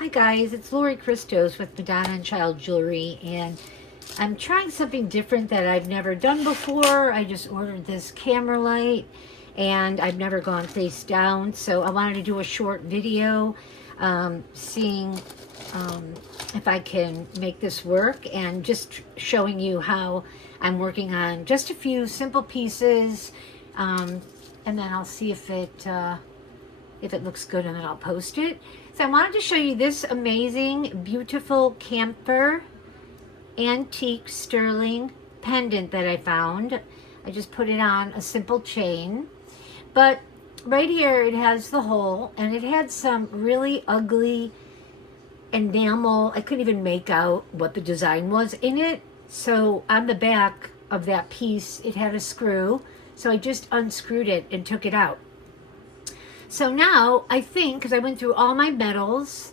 Hi guys, it's Lori Christos with Madonna and Child Jewelry, and I'm trying something different that I've never done before. I just ordered this camera light and I've never gone face down, so I wanted to do a short video seeing if I can make this work and just showing you how I'm working on just a few simple pieces, and then I'll see if it looks good, and then I'll post it. So I wanted to show you this amazing, beautiful camphor antique sterling pendant that I found. I just put it on a simple chain, but right here it has the hole, and it had some really ugly enamel. I couldn't even make out what the design was in it. So on the back of that piece it had a screw, so I just unscrewed it and took it out. So now I think, because I went through all my metals,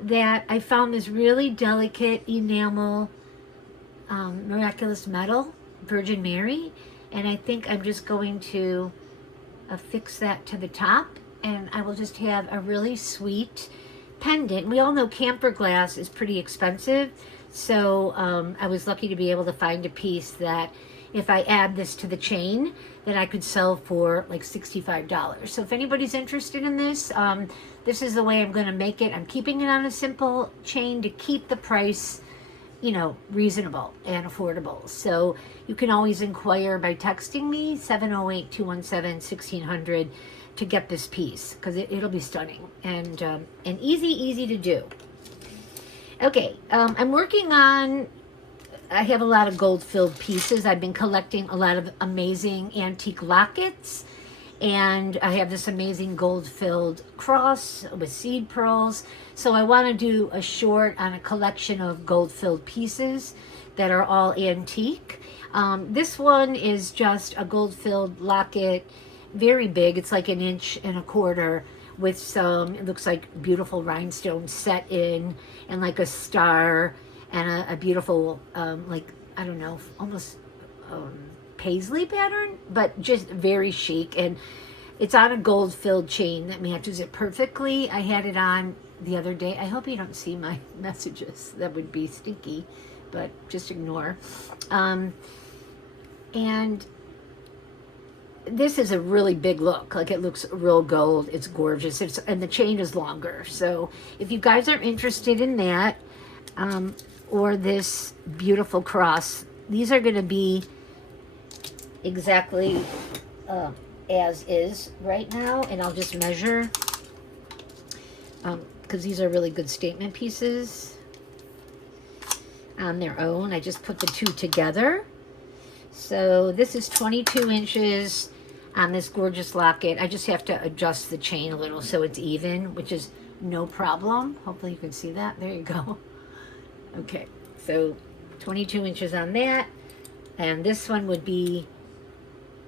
that I found this really delicate enamel miraculous metal, Virgin Mary, and I think I'm just going to affix that to the top, and I will just have a really sweet pendant. We all know camphor glass is pretty expensive, so I was lucky to be able to find a piece that if I add this to the chain, that I could sell for like $65. So if anybody's interested in this, this is the way I'm going to make it. I'm keeping it on a simple chain to keep the price, you know, reasonable and affordable. So you can always inquire by texting me 708-217-1600 to get this piece, because it'll be stunning and easy to do. Okay, I'm working on, I have a lot of gold-filled pieces. I've been collecting a lot of amazing antique lockets, and I have this amazing gold-filled cross with seed pearls. So I want to do a short on a collection of gold-filled pieces that are all antique. This one is just a gold-filled locket, very big. It's like 1.25 inches with some, it looks like beautiful rhinestones set in, and like a star, and a beautiful, like, I don't know, almost paisley pattern, but just very chic. And it's on a gold-filled chain that matches it perfectly. I had it on the other day. I hope you don't see my messages. That would be stinky, but just ignore. And this is a really big look. Like, it looks real gold. It's gorgeous. And the chain is longer. So if you guys are interested in that, or this beautiful cross, these are going to be exactly as is right now, and I'll just measure, because these are really good statement pieces on their own. I just put the two together. So this is 22 inches on this gorgeous locket. I just have to adjust the chain a little so it's even, which is no problem. Hopefully you can see that. There you go. Okay, so 22 inches on that, and this one would be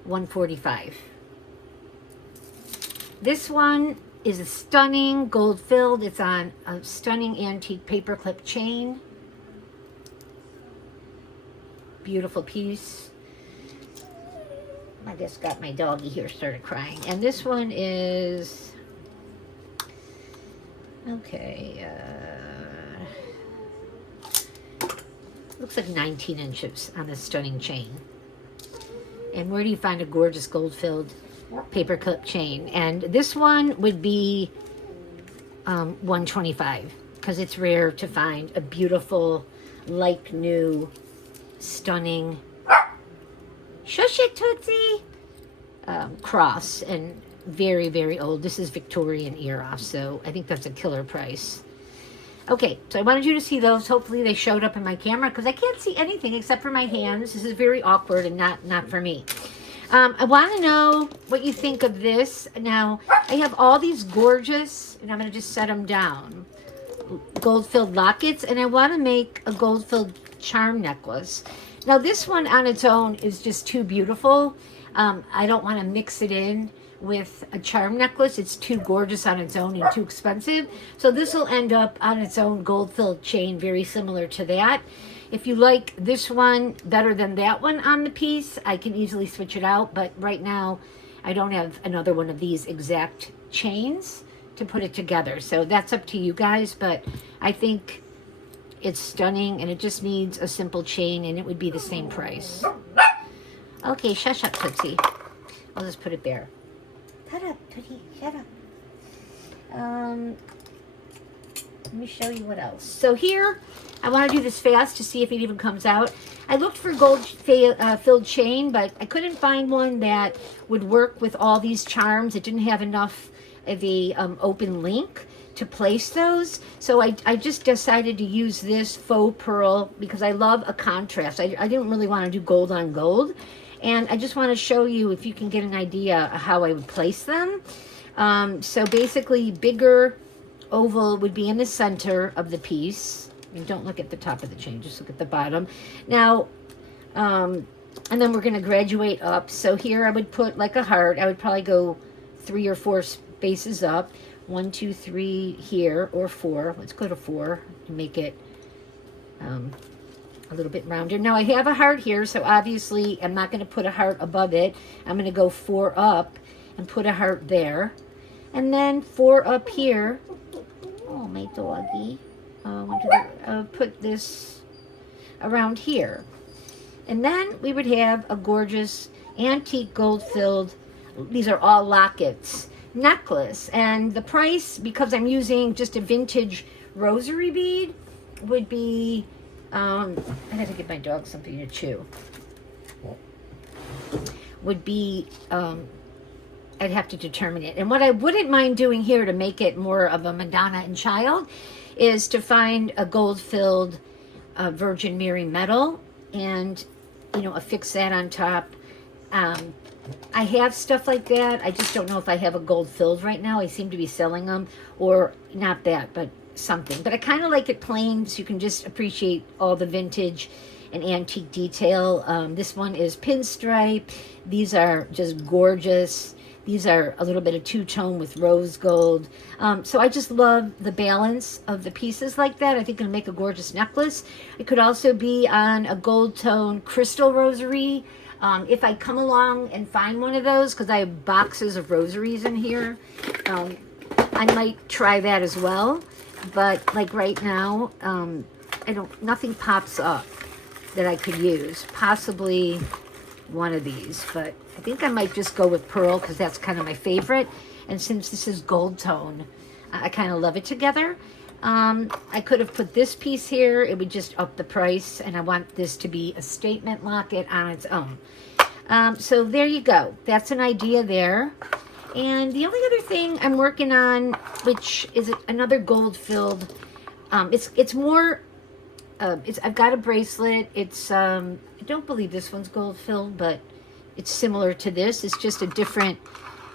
145. This one is a stunning gold filled. It's on a stunning antique paperclip chain. Beautiful piece. I just got my doggy here started crying. And this one is, okay, looks like 19 inches on this stunning chain. And where do you find a gorgeous gold-filled paperclip chain? And this one would be 125, because it's rare to find a beautiful, like new, stunning, shush it, Tootsie, cross, and very old. This is Victorian era, so I think that's a killer price. Okay, so I wanted you to see those. Hopefully they showed up in my camera, because I can't see anything except for my hands. This is very awkward and not for me. I want to know what you think of this. Now, I have all these gorgeous, and I'm going to just set them down, gold-filled lockets, and I want to make a gold-filled charm necklace. Now, this one on its own is just too beautiful. I don't want to mix it in with a charm necklace. It's too gorgeous on its own and too expensive. So this will end up on its own gold-filled chain, very similar to that. If you like this one better than that one on the piece, I can easily switch it out. But right now, I don't have another one of these exact chains to put it together. So that's up to you guys, but I think it's stunning, and it just needs a simple chain, and it would be the same price. Okay, shush up, Tootsie. I'll just put it there. Shut up, Tootie, shut up. Let me show you what else. So here, I want to do this fast to see if it even comes out. I looked for gold-filled chain, but I couldn't find one that would work with all these charms. It didn't have enough of a open link to place those. So I just decided to use this faux pearl because I love a contrast. I didn't really want to do gold on gold. And I just want to show you if you can get an idea of how I would place them. So basically, bigger oval would be in the center of the piece. And don't look at the top of the chain, just look at the bottom. Now, and then we're going to graduate up. So here I would put like a heart. I would probably go 3 or 4 spaces up. 1, 2, 3 here, or 4. Let's go to 4 and make it a little bit rounder. Now I have a heart here, so obviously I'm not going to put a heart above it. I'm going to go 4 up and put a heart there. And then 4 up here. Oh, my doggy. Put this around here. And then we would have a gorgeous antique gold-filled, these are all lockets, necklace. And the price, because I'm using just a vintage rosary bead, would be, I had to give my dog something to chew, would be, I'd have to determine it. And what I wouldn't mind doing here to make it more of a Madonna and Child is to find a gold-filled Virgin Mary medal and, you know, affix that on top. I have stuff like that. I just don't know if I have a gold-filled right now. I seem to be selling them, or not that, but something. But I kind of like it plain, so you can just appreciate all the vintage and antique detail. This one is pinstripe. These are just gorgeous. These are a little bit of two-tone with rose gold. So I just love the balance of the pieces like that. I think it'll make a gorgeous necklace. It could also be on a gold tone crystal rosary. If I come along and find one of those, because I have boxes of rosaries in here, I might try that as well. But like right now, nothing pops up that I could use. Possibly one of these, but I think I might just go with pearl because that's kind of my favorite. And since this is gold tone, I kind of love it together. I could have put this piece here. It would just up the price, and I want this to be a statement locket on its own. So there you go. That's an idea there. And the only other thing I'm working on, which is another gold-filled, it's more, I've got a bracelet. It's, I don't believe this one's gold-filled, but it's similar to this. It's just a different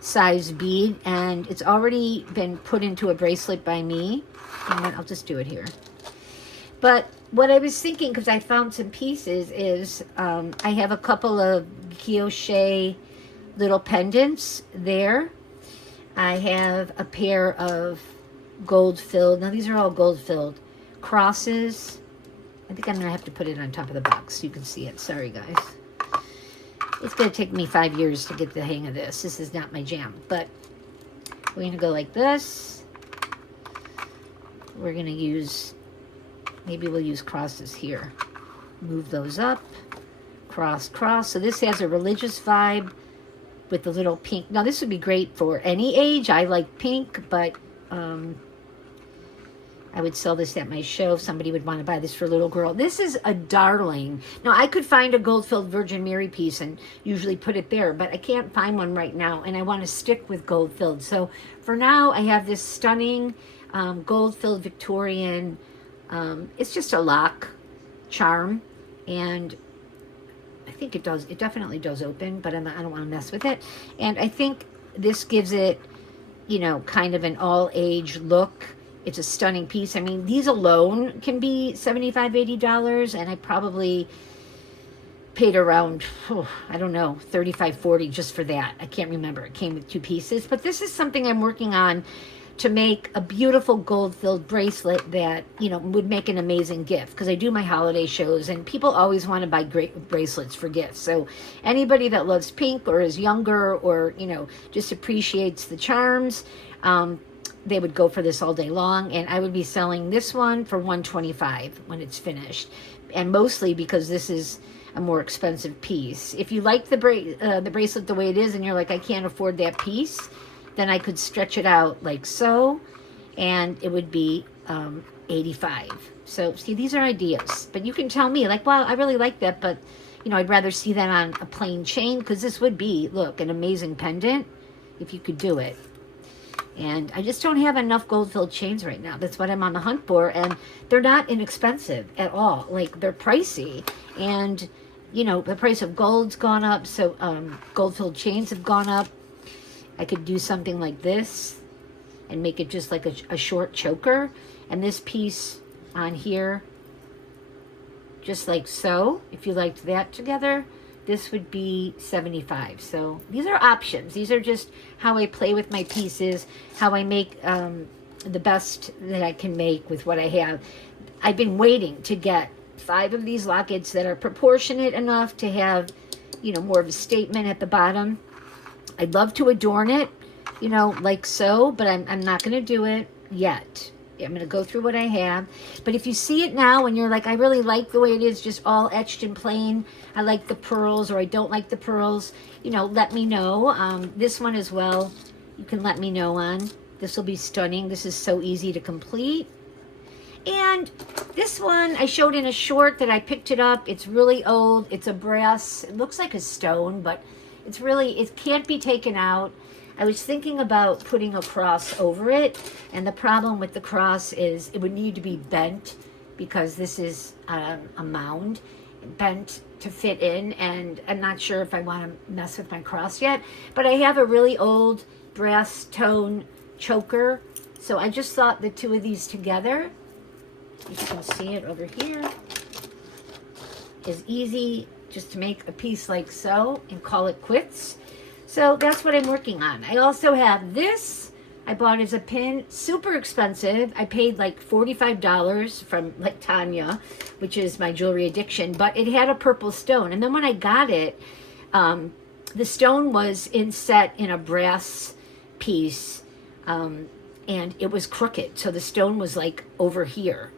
size bead, and it's already been put into a bracelet by me. And then I'll just do it here. But what I was thinking, because I found some pieces, is I have a couple of guilloche little pendants there. I have a pair of gold-filled, now these are all gold-filled, crosses. I think I'm going to have to put it on top of the box so you can see it. Sorry, guys. It's going to take me 5 years to get the hang of this. This is not my jam. But we're going to go like this. We're going to use, maybe we'll use crosses here. Move those up. Cross, cross. So this has a religious vibe with the little pink. Now, this would be great for any age. I like pink, but I would sell this at my show if somebody would want to buy this for a little girl. This is a darling. Now, I could find a gold-filled Virgin Mary piece and usually put it there, but I can't find one right now, and I want to stick with gold-filled. So for now, I have this stunning gold-filled Victorian, it's just a lock charm, and I think it definitely does open, but I don't want to mess with it. And I think this gives it, you know, kind of an all-age look. It's a stunning piece. I mean, these alone can be $75, $80, and I probably paid around, I don't know, $35, $40 just for that. I can't remember. It came with 2 pieces. But this is something I'm working on to make a beautiful gold-filled bracelet that, you know, would make an amazing gift, because I do my holiday shows, and people always want to buy great bracelets for gifts. So anybody that loves pink or is younger or, you know, just appreciates the charms, they would go for this all day long, and I would be selling this one for $125 when it's finished, and mostly because this is a more expensive piece. If you like the bracelet the way it is and you're like, I can't afford that piece, then I could stretch it out like so, and it would be $85. So see, these are ideas, but you can tell me like, wow, I really like that, but you know, I'd rather see that on a plain chain, because this would be, look, an amazing pendant if you could do it. And I just don't have enough gold-filled chains right now. That's what I'm on the hunt for. And they're not inexpensive at all. Like, they're pricey. And, you know, the price of gold's gone up. So gold-filled chains have gone up. I could do something like this and make it just like a short choker. And this piece on here, just like so, if you liked that together, this would be $75. So these are options. These are just how I play with my pieces, how I make the best that I can make with what I have. I've been waiting to get 5 of these lockets that are proportionate enough to have, you know, more of a statement at the bottom. I'd love to adorn it, you know, like so, but I'm not going to do it yet. I'm going to go through what I have. But if you see it now and you're like, I really like the way it is, just all etched in plain, I like the pearls, or I don't like the pearls, you know, let me know. This one as well, you can let me know on. This will be stunning. This is so easy to complete. And this one I showed in a short that I picked it up. It's really old. It's a brass. It looks like a stone, but it's really, it can't be taken out. I was thinking about putting a cross over it, and the problem with the cross is it would need to be bent, because this is a mound, bent to fit in, and I'm not sure if I want to mess with my cross yet. But I have a really old brass tone choker, so I just thought the two of these together, you can see it over here, is easy just to make a piece like so and call it quits. So that's what I'm working on. I also have this. I bought as a pin, super expensive. I paid like $45 from like Tanya, which is my jewelry addiction, but it had a purple stone. And then when I got it, the stone was inset in a brass piece, and it was crooked. So the stone was like over here.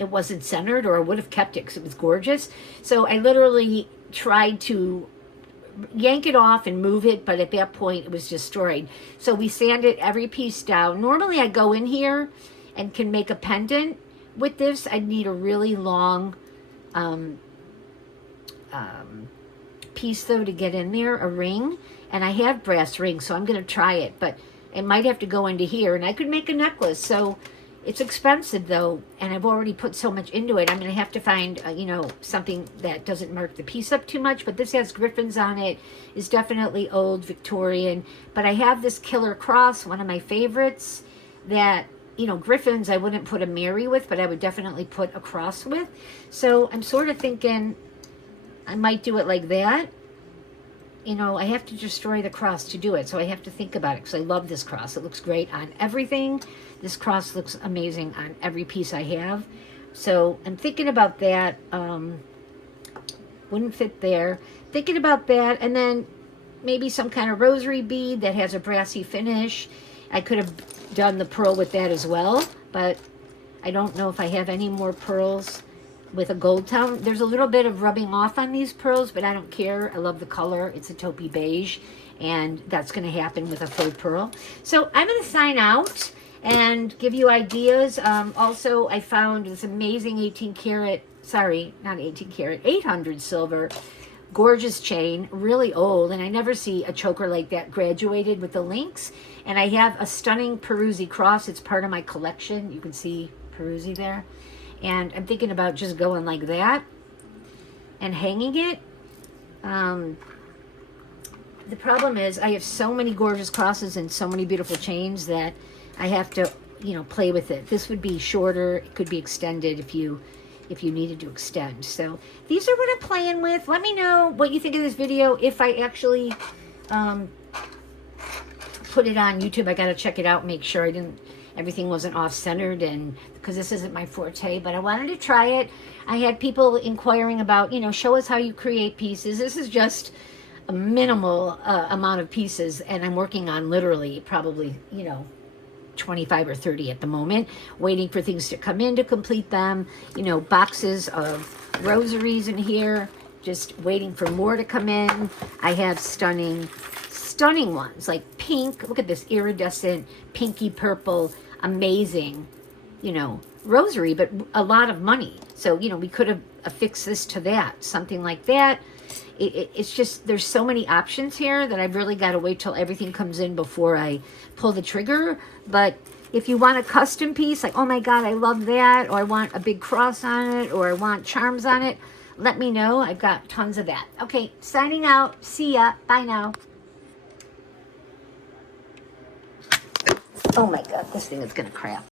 It wasn't centered, or I would have kept it because it was gorgeous. So I literally tried to yank it off and move it, but at that point it was destroyed. So we sanded every piece down. Normally I go in here and can make a pendant with this. I'd need a really long piece though to get in there, a ring, and I have brass rings, so I'm going to try it, but it might have to go into here, and I could make a necklace. So it's expensive though, and I've already put so much into it. I'm going to have to find, you know, something that doesn't mark the piece up too much. But this has griffins on it. It's definitely old Victorian. But I have this killer cross, one of my favorites, that, you know, griffins I wouldn't put a Mary with, but I would definitely put a cross with. So I'm sort of thinking I might do it like that. You know, I have to destroy the cross to do it, so I have to think about it, because I love this cross. It looks great on everything. This cross looks amazing on every piece I have. So I'm thinking about that. Wouldn't fit there. Thinking about that, and then maybe some kind of rosary bead that has a brassy finish. I could have done the pearl with that as well, but I don't know if I have any more pearls with a gold tone. There's a little bit of rubbing off on these pearls, but I don't care. I love the color. It's a taupey beige, and that's going to happen with a faux pearl. So I'm going to sign out and give you ideas. Also, I found this amazing 18 karat, sorry, not 18 karat, 800 silver, gorgeous chain, really old, and I never see a choker like that graduated with the links. And I have a stunning Peruzzi cross. It's part of my collection. You can see Peruzzi there. And I'm thinking about just going like that and hanging it. The problem is I have so many gorgeous crosses and so many beautiful chains that I have to, you know, play with it. This would be shorter. It could be extended if you needed to extend. So these are what I'm playing with. Let me know what you think of this video. If I actually put it on YouTube, I got to check it out, make sure everything wasn't off-centered, and because this isn't my forte, but I wanted to try it. I had people inquiring about, you know, show us how you create pieces. This is just a minimal amount of pieces, and I'm working on literally probably, you know, 25 or 30 at the moment, waiting for things to come in to complete them. You know, boxes of rosaries in here, just waiting for more to come in. I have stunning ones, like pink. Look at this iridescent, pinky purple, amazing, you know, rosary, but a lot of money. So, you know, we could have affixed this to that, something like that. It's just, there's so many options here that I've really got to wait till everything comes in before I pull the trigger. But if you want a custom piece, like, oh my God, I love that, or I want a big cross on it, or I want charms on it, let me know. I've got tons of that. Okay, signing out. See ya. Bye now. Oh my God, this thing is going to crap.